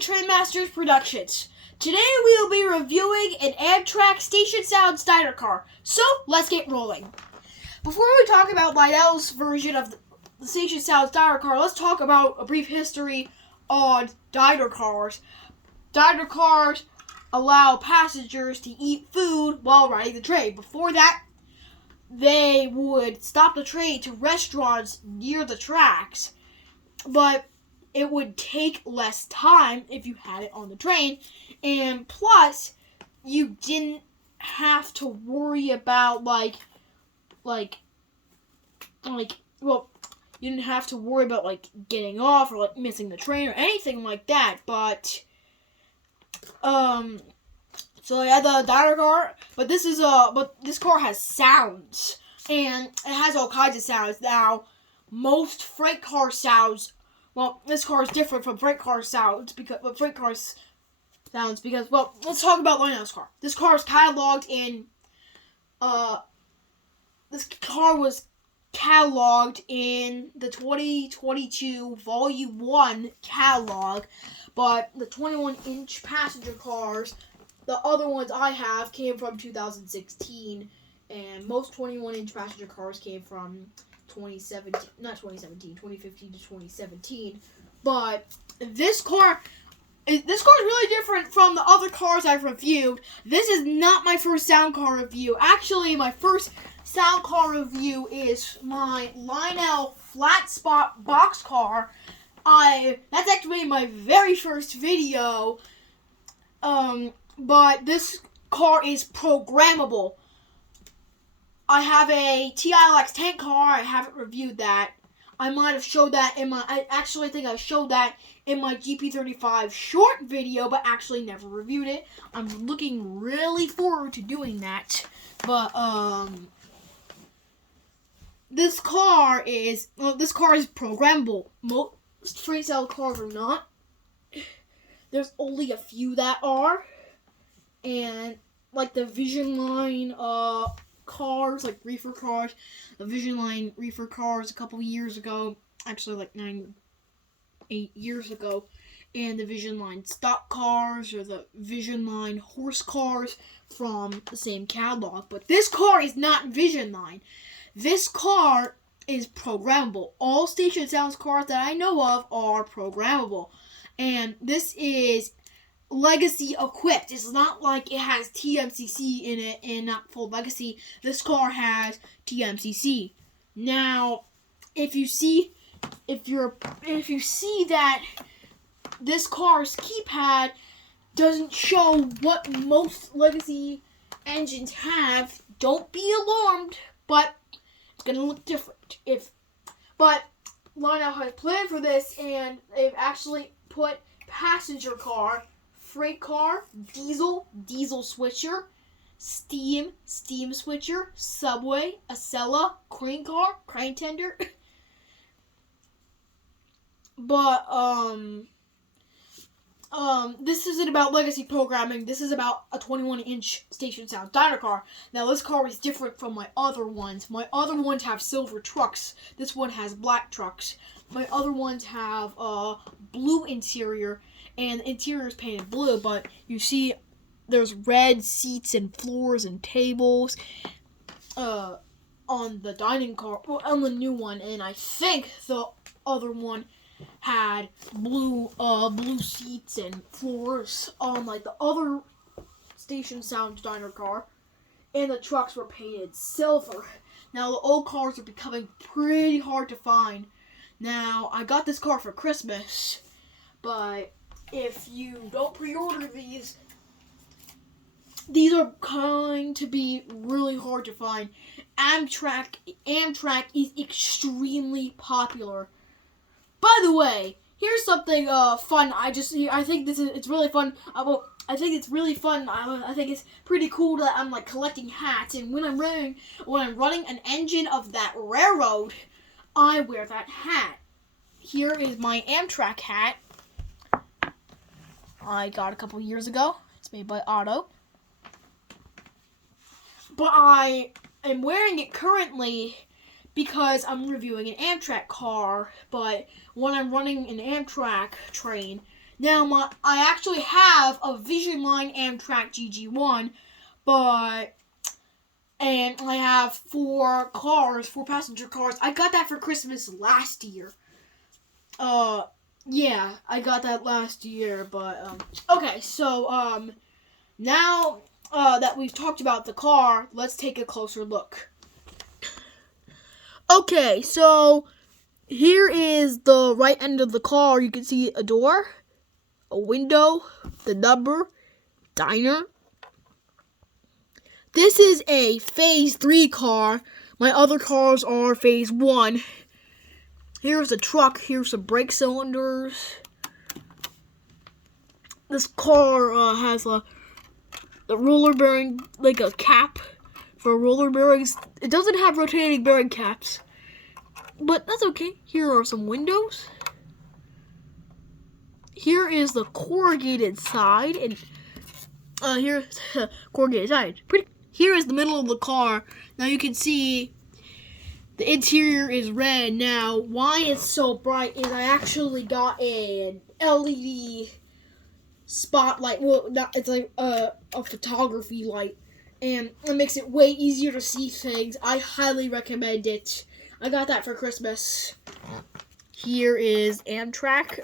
Trainmasters Productions. Today we will be reviewing an Amtrak Station Sounds diner car. So, let's get rolling. Before we talk about Lionel's version of the Station Sounds diner car, let's talk about a brief history on diner cars. Diner cars allow passengers to eat food while riding the train. Before that, they would stop the train to restaurants near the tracks, but it would take less time if you had it on the train, and plus, you didn't have to worry about you didn't have to worry about getting off or missing the train or anything like that. But so yeah, the diner car, but this car has sounds, and it has all kinds of sounds. Now, most freight car sounds. Well, this car is different from freight car sounds because let's talk about Lionel's car. This car is cataloged in this car was cataloged in the 2022 Volume 1 catalog, but the 21-inch passenger cars, the other ones I have, came from 2016, and most 21-inch passenger cars came from 2015 to 2017. But this car is really different from the other cars I've reviewed. This is not my first sound car review. Actually, my first sound car review is my Lionel flat spot box car. That's actually my very first video. But this car is programmable. I have a TILX tank car. I haven't reviewed that. I might have showed that I actually think I showed that in my GP35 short video, but actually never reviewed it. I'm looking really forward to doing that. But, this car is programmable. Most free sale cars are not. There's only a few that are. And, the Vision Line, cars, reefer cars, the Vision Line reefer cars a couple years ago, actually 8 years ago, and the Vision Line stock cars or the Vision Line horse cars from the same catalog. But this car is not Vision Line. This car is programmable. All Station Sounds cars that I know of are programmable, and this is legacy equipped. It's not like it has TMCC in it and not full legacy. This car has TMCC. Now, if you see that this car's keypad doesn't show what most legacy engines have, don't be alarmed, but it's gonna look different. But Lionel has planned for this, and they've actually put passenger car, freight car, diesel switcher, steam switcher, subway, Acela, crane car, crane tender. But this isn't about legacy programming. This is about a 21-inch Station Sounds diner car. Now, this car is different from my other ones. My other ones have silver trucks. This one has black trucks. My other ones have blue interior, and the interior is painted blue, but you see there's red seats and floors and tables on the dining car, on the new one, and I think the other one had blue seats and floors on the other Station Sounds diner car, and the trucks were painted silver. Now, the old cars are becoming pretty hard to find. Now, I got this car for Christmas, but if you don't pre-order these are going to be really hard to find. Amtrak is extremely popular. By the way, here's something fun. I think it's really fun. I think it's really fun. I think it's pretty cool that I'm collecting hats, and when I'm running an engine of that railroad, I wear that hat. Here is my Amtrak hat. I got a couple years ago. It's made by Otto. But I am wearing it currently because I'm reviewing an Amtrak car, but when I'm running an Amtrak train, Now, I actually have a Vision Line Amtrak GG1, and I have 4 passenger cars. I got that for Christmas last year. Yeah, I got that last year, but, okay, so, now, that we've talked about the car, let's take a closer look. Okay, so, here is the right end of the car. You can see a door, a window, the number, diner. This is a Phase 3 car. My other cars are Phase 1. Here's a truck. Here's some brake cylinders. This car has the roller bearing, like a cap for roller bearings. It doesn't have rotating bearing caps, but that's okay. Here are some windows. Here is the corrugated side, and here's corrugated side. Here is the middle of the car. Now you can see the interior is red. Now, why it's so bright is I actually got an LED spotlight. Well, it's like a photography light, and it makes it way easier to see things. I highly recommend it. I got that for Christmas. Here is Amtrak,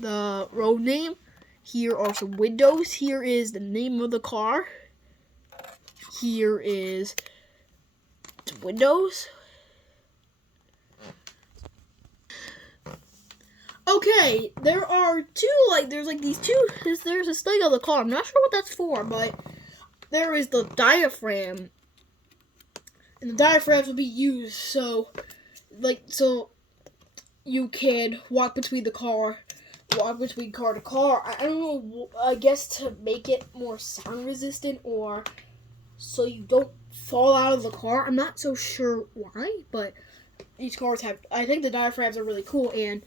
the road name. Here are some windows. Here is the name of the car. Here is the windows. Okay, there's this thing on the car. I'm not sure what that's for, but there is the diaphragm. And the diaphragms will be used so you can walk between car to car. I don't know, I guess to make it more sound resistant or so you don't fall out of the car. I'm not so sure why, but these cars I think the diaphragms are really cool, and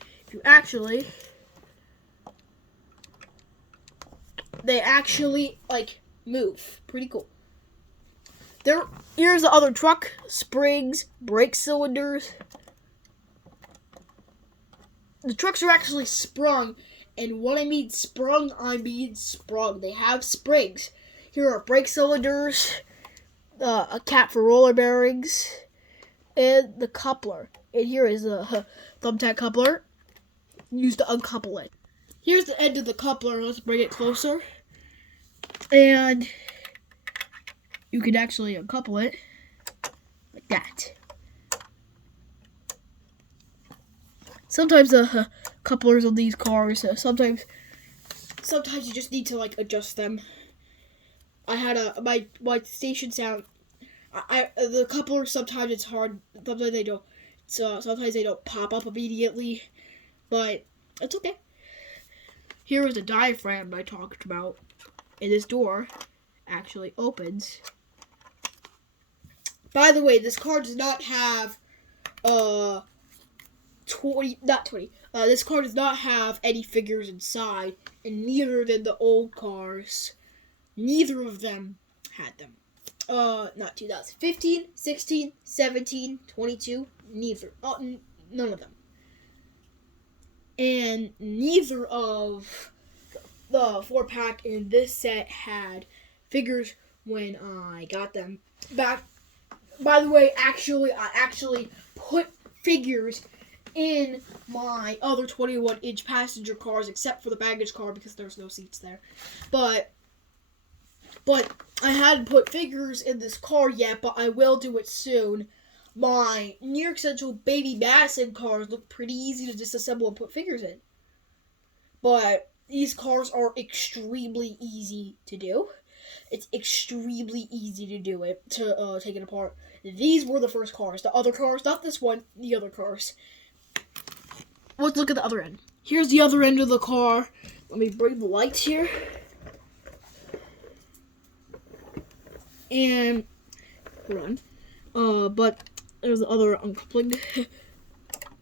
they actually like move. Pretty cool. Here's the other truck. Springs, brake cylinders. The trucks are actually sprung, and when I mean sprung, I mean sprung. They have springs. Here are brake cylinders, a cap for roller bearings, and the coupler. And here is a thumbtack coupler used to uncouple it. Here's the end of the coupler. Let's bring it closer. And you can actually uncouple it like that. Sometimes the couplers on these cars, sometimes you just need to like adjust them. I had my station sound. The couplers, sometimes it's hard. Sometimes they don't. Sometimes they don't pop up immediately, but it's okay. Here is the diaphragm I talked about, and this door actually opens. By the way, this car does not have this car does not have any figures inside, and neither did the old cars. Neither of them had them. Not 2015, 16, 17, 22, neither. None of them. And neither of the 4-pack in this set had figures when I got them back. By the way, I actually put figures in my other 21-inch passenger cars, except for the baggage car because there's no seats there. But I hadn't put figures in this car yet, but I will do it soon. My New York Central Baby Madison cars look pretty easy to disassemble and put figures in. But these cars are extremely easy to do. It's extremely easy to do it, to take it apart. These were the first cars. The other cars, not this one, the other cars. Let's look at the other end. Here's the other end of the car. Let me bring the lights here. And, hold on. But there's the other uncoupling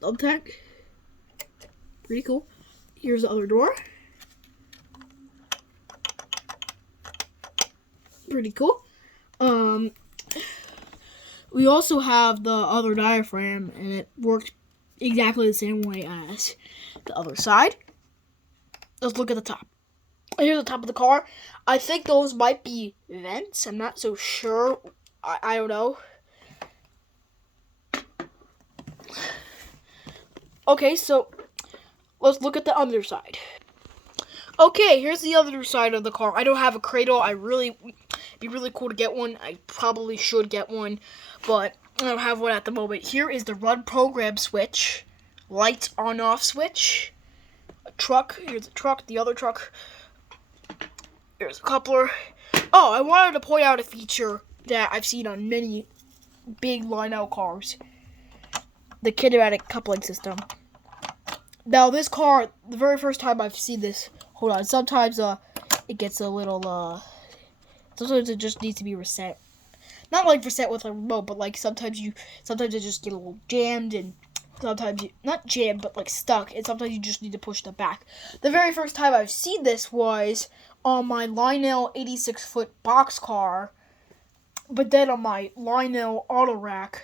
thumbtack. Pretty cool. Here's the other door. Pretty cool. We also have the other diaphragm, and it works exactly the same way as the other side. let's look at the top. Here's the top of the car. I think those might be vents. I'm not so sure. I don't know. Okay, so let's look at the underside. Okay, here's the other side of the car. I don't have a cradle. It'd be really cool to get one. I probably should get one, but I don't have one at the moment. Here is the run program switch, lights on off switch, a truck. Here's a truck, the other truck. Here's a coupler. Oh, I wanted to point out a feature that I've seen on many big Lionel cars. The kinematic coupling system. Now this car, the very first time I've seen this, hold on, sometimes it gets a little, sometimes it just needs to be reset. Not like reset with a remote, but like sometimes it just get a little jammed, and sometimes not jammed, but like stuck, and sometimes you just need to push them back. The very first time I've seen this was on my Lionel 86-foot box car, but then on my Lionel auto rack,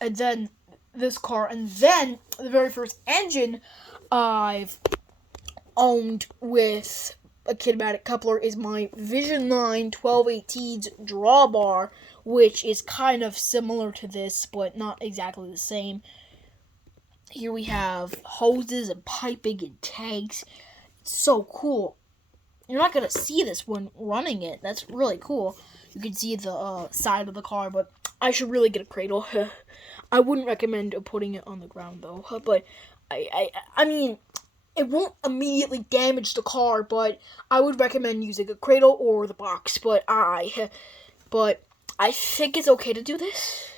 and then this car, and then the very first engine I've owned with a kinematic coupler is my Vision 9 1218's drawbar, which is kind of similar to this, but not exactly the same. Here we have hoses and piping and tanks. It's so cool. You're not going to see this when running it. That's really cool. You can see the side of the car, but I should really get a cradle. I wouldn't recommend putting it on the ground, though. But, I mean, it won't immediately damage the car, but I would recommend using a cradle or the box. But I think it's okay to do this.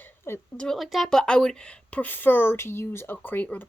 Do it like that, but I would prefer to use a crate or the